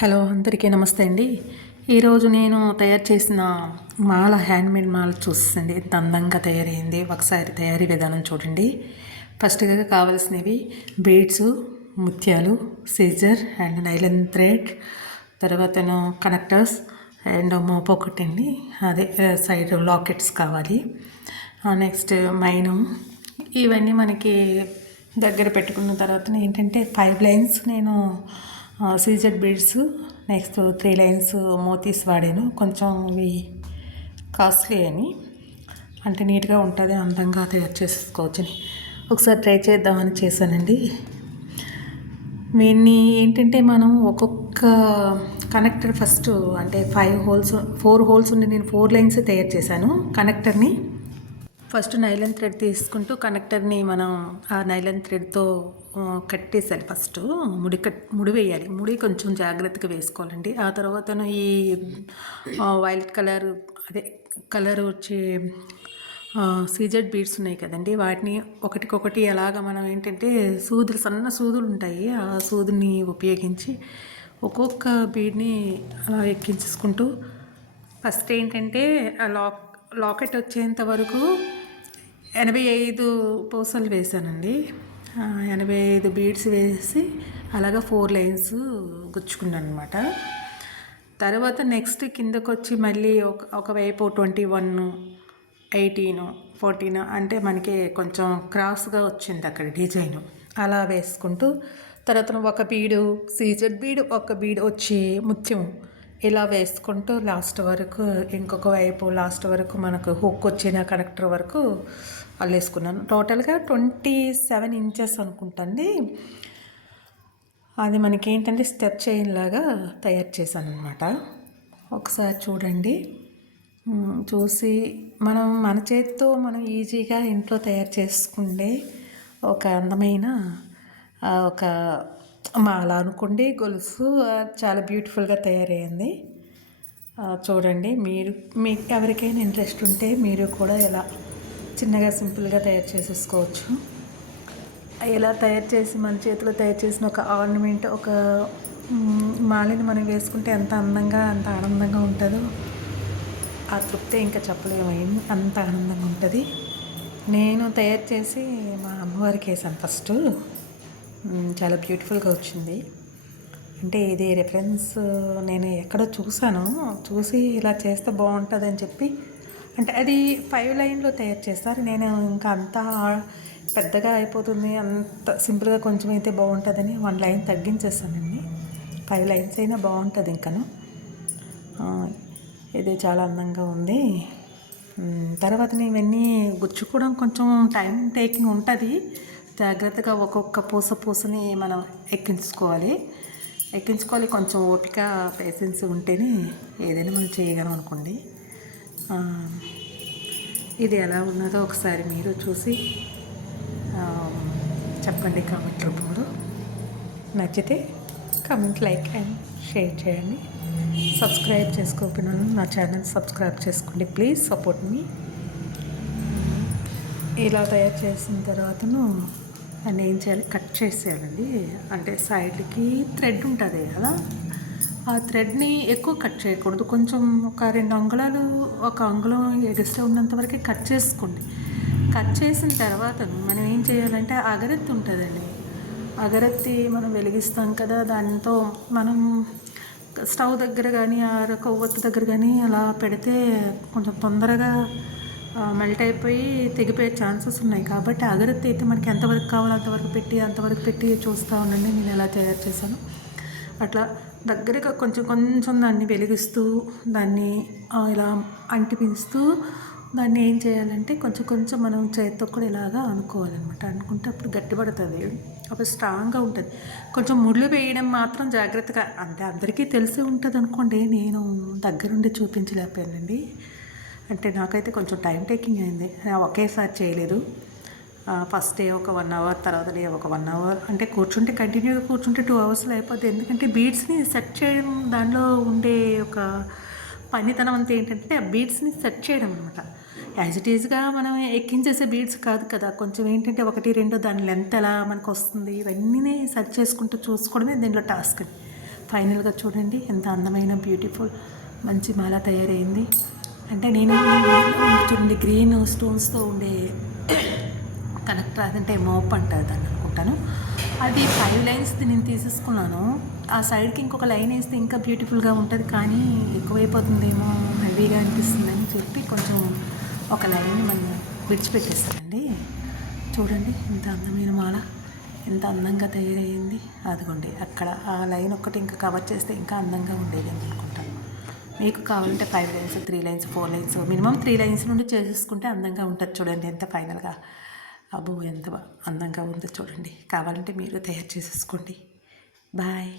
Hello అందరికీ నమస్తే అండి. ఈరోజు నేను తయారు చేసిన మాల హ్యాండ్మేడ్ మాల చూసింది ఎంత అందంగా తయారైంది. ఒకసారి తయారీ విధానం చూడండి. ఫస్ట్గా కావాల్సినవి బీడ్స్, ముత్యాలు, సీజర్ అండ్ నైలన్ థ్రెడ్, తర్వాతను కనెక్టర్స్ అండ్ మోపో ఒకటండి, అదే సైడ్ లాకెట్స్ కావాలి. నెక్స్ట్ మైను. ఇవన్నీ మనకి దగ్గర పెట్టుకున్న తర్వాత ఏంటంటే 5 లైన్స్ నేను సీజెడ్ బీడ్స్, నెక్స్ట్ 3 లైన్స్ మోతీస్ వాడాను. కొంచెం ఇవి కాస్ట్లీ అని, అంటే నీట్గా ఉంటుంది, అందంగా తయారు చేసుకోవచ్చని ఒకసారి ట్రై చేద్దామని చేశానండి. వీన్ని ఏంటంటే మనం ఒక్కొక్క కనెక్టర్ ఫస్ట్ అంటే 4 హోల్స్ ఉండి నేను 4 లైన్స్ తయారు చేశాను. కనెక్టర్ని ఫస్ట్ నైలన్ థ్రెడ్ తీసుకుంటూ కనెక్టర్ని మనం ఆ నైలన్ థ్రెడ్తో కట్టేసాలి. ఫస్ట్ ముడి వేయాలి. ముడి కొంచెం జాగ్రత్తగా వేసుకోవాలండి. ఆ తర్వాతను ఈ వైలెట్ కలర్, అదే కలర్ వచ్చే సీజెడ్ బీడ్స్ ఉన్నాయి కదండి, వాటిని ఒకటికొకటి అలాగ మనం ఏంటంటే సూదులు, సన్న సూదులు ఉంటాయి, ఆ సూదుని ఉపయోగించి ఒక్కొక్క బీడ్ని అలా ఎక్కించుకుంటూ ఫస్ట్ ఏంటంటే ఆ లాకెట్ వచ్చేంత వరకు 85 పూసలు వేసానండి. 85 బీడ్స్ వేసి అలాగా 4 లైన్స్ గుచ్చుకున్నాను అనమాట. తర్వాత నెక్స్ట్ కిందకు వచ్చి మళ్ళీ ఒకవైపు 21, 18, 14 అంటే మనకి కొంచెం క్రాస్గా వచ్చింది అక్కడ డిజైను. అలా వేసుకుంటూ తర్వాత ఒక బీడు సీజెడ్ బీడు, ఒక బీడు వచ్చి ముత్యం, ఇలా వేసుకుంటూ లాస్ట్ వరకు ఇంకొక వైపు లాస్ట్ వరకు మనకు హుక్ వచ్చిన కనెక్టర్ వరకు అల్లేసుకున్నాను. టోటల్గా 27 ఇంచెస్ అనుకుంటండి. అది మనకి ఏంటంటే స్టెప్ చైన్ లాగా తయారు చేశాను అనమాట. ఒకసారి చూడండి. చూసి మన చేతితో మనం ఈజీగా ఇంట్లో తయారు చేసుకుండే ఒక అందమైన ఒక మాల అనుకోండి, గొలుసు చాలా బ్యూటిఫుల్గా తయారైంది. చూడండి, మీకు ఎవరికైనా ఇంట్రెస్ట్ ఉంటే మీరు కూడా ఇలా చిన్నగా సింపుల్గా తయారు చేసేసుకోవచ్చు. ఇలా తయారు చేసి మన చేతిలో తయారు చేసిన ఒక ఆర్నమెంట్, ఒక మాలని మనం వేసుకుంటే ఎంత అందంగా, అంత ఆనందంగా ఉంటుందో ఆ తృప్తి ఇంకా చెప్పలేము, అంత ఆనందంగా ఉంటుంది. నేను తయారు చేసి మా అమ్మవారికి వేసాను ఫస్ట్. చాలా బ్యూటిఫుల్గా వచ్చింది. అంటే ఇది రెఫరెన్స్ నేను ఎక్కడో చూసి ఇలా చేస్తే బాగుంటుందని చెప్పి, అంటే అది 5 లైన్లో తయారు చేస్తారు. నేను ఇంకా అంతా పెద్దగా అయిపోతుంది, అంత సింపుల్గా కొంచెం అయితే బాగుంటుందని 1 లైన్ తగ్గించేస్తానండి. 5 లైన్స్ అయినా బాగుంటుంది ఇంకను. ఇది చాలా అందంగా ఉంది. తర్వాత ఇవన్నీ గుచ్చుకోవడం కొంచెం టైం టేకింగ్ ఉంటుంది. జాగ్రత్తగా ఒక్కొక్క పూసని మనం ఎక్కించుకోవాలి. కొంచెం ఓపిక, పేషెన్స్ ఉంటేనే ఏదైనా మనం చేయగలం అనుకోండి. ఇది ఎలా ఉన్నదో ఒకసారి మీరు చూసి చెప్పండి కామెంట్ రూపంలో. నచ్చితే కామెంట్, లైక్ అండ్ షేర్ చేయండి. సబ్స్క్రైబ్ చేసుకోకపోయినాను నా ఛానల్ సబ్స్క్రైబ్ చేసుకోండి. ప్లీజ్ సపోర్ట్ మీ. ఇలా తయారు చేసిన తర్వాతను దాన్ని ఏం చేయాలి, కట్ చేసేయాలండి. అంటే సైడ్కి థ్రెడ్ ఉంటుంది కదా, ఆ థ్రెడ్ని ఎక్కువ కట్ చేయకూడదు. కొంచెం ఒక 2 అంగుళాలు, 1 అంగుళం ఎగస్ట్రా ఉన్నంత వరకు కట్ చేసుకోండి. కట్ చేసిన తర్వాత మనం ఏం చేయాలంటే అగరత్తి ఉంటుందండి, అగరత్తి మనం వెలిగిస్తాం కదా, దాంతో మనం స్టవ్ దగ్గర కానీ ఆ కొవ్వొత్తి దగ్గర కానీ అలా పెడితే కొంచెం తొందరగా మెల్ట్ అయిపోయి తెగిపోయే ఛాన్సెస్ ఉన్నాయి. కాబట్టి అగరత్తి అయితే మనకి ఎంతవరకు కావాలో అంతవరకు పెట్టి చూస్తూ ఉండండి. నేను ఎలా తయారు చేశాను అట్లా దగ్గరగా కొంచెం దాన్ని వెలిగిస్తూ దాన్ని ఇలా అంటిపిస్తూ దాన్ని ఏం చేయాలంటే కొంచెం మనం చేతితో కూడా ఇలాగా అనుకోవాలన్నమాట. అనుకుంటే అప్పుడు గట్టిపడుతుంది, అప్పుడు స్ట్రాంగ్గా ఉంటుంది. కొంచెం ముళ్ళు వేయడం మాత్రం జాగ్రత్తగా, అంటే అందరికీ తెలిసి ఉంటుంది అనుకోండి, నేను దగ్గరుండి చూపించలేకపోయానండి. అంటే నాకైతే కొంచెం టైం టేకింగ్ అయింది, ఒకేసారి చేయలేదు. ఫస్ట్ డే ఒక 1 అవర్, తర్వాత డే ఒక 1 అవర్, అంటే కంటిన్యూగా కూర్చుంటే 2 అవర్స్లో అయిపోద్ది. ఎందుకంటే బీడ్స్ని సెట్ చేయడం, దానిలో ఉండే ఒక పనితనం అంతా ఏంటంటే ఆ బీడ్స్ని సెట్ చేయడం అనమాట. యాజ్ ఇట్ ఈజ్గా మనం ఎక్కించేసే బీడ్స్ కాదు కదా, కొంచెం ఏంటంటే 1, 2 దాని లెంత్ ఎలా మనకు వస్తుంది, ఇవన్నీ సెట్ చేసుకుంటూ చూసుకోవడమే దీంట్లో టాస్క్. ఫైనల్గా చూడండి ఎంత అందమైన బ్యూటిఫుల్ మంచి మాల తయారైంది. అంటే నేను చూడండి గ్రీన్ స్టోన్స్తో ఉండే కనెక్టర్ అదంటే మోప్ అంటారు దాన్ని అనుకుంటాను. అది 5 లైన్స్ది నేను తీసేసుకున్నాను. ఆ సైడ్కి ఇంకొక లైన్ వేస్తే ఇంకా బ్యూటిఫుల్గా ఉంటుంది, కానీ ఎక్కువైపోతుందేమో హెవీగా అనిపిస్తుందని చెప్పి కొంచెం ఒక లైన్ మనం విడిచిపెట్టేస్తానండి. చూడండి ఎంత అందమైన మాల ఎంత అందంగా తయారయ్యింది. అదిగోండి అక్కడ ఆ లైన్ ఒక్కటి ఇంకా కవర్ చేస్తే ఇంకా అందంగా ఉండేది అని అనుకుంటాను. మీకు కావాలంటే 5 lines 3 lines 4 lines minimum 3 lines నుండి చేసేసుకుంటే అందంగా ఉంటుంది. చూడండి ఎంత ఫైనల్గా అబ్బో ఎంత అందంగా ఉందో చూడండి. కావాలంటే మీరు తయారు చేసేసుకోండి. బాయ్.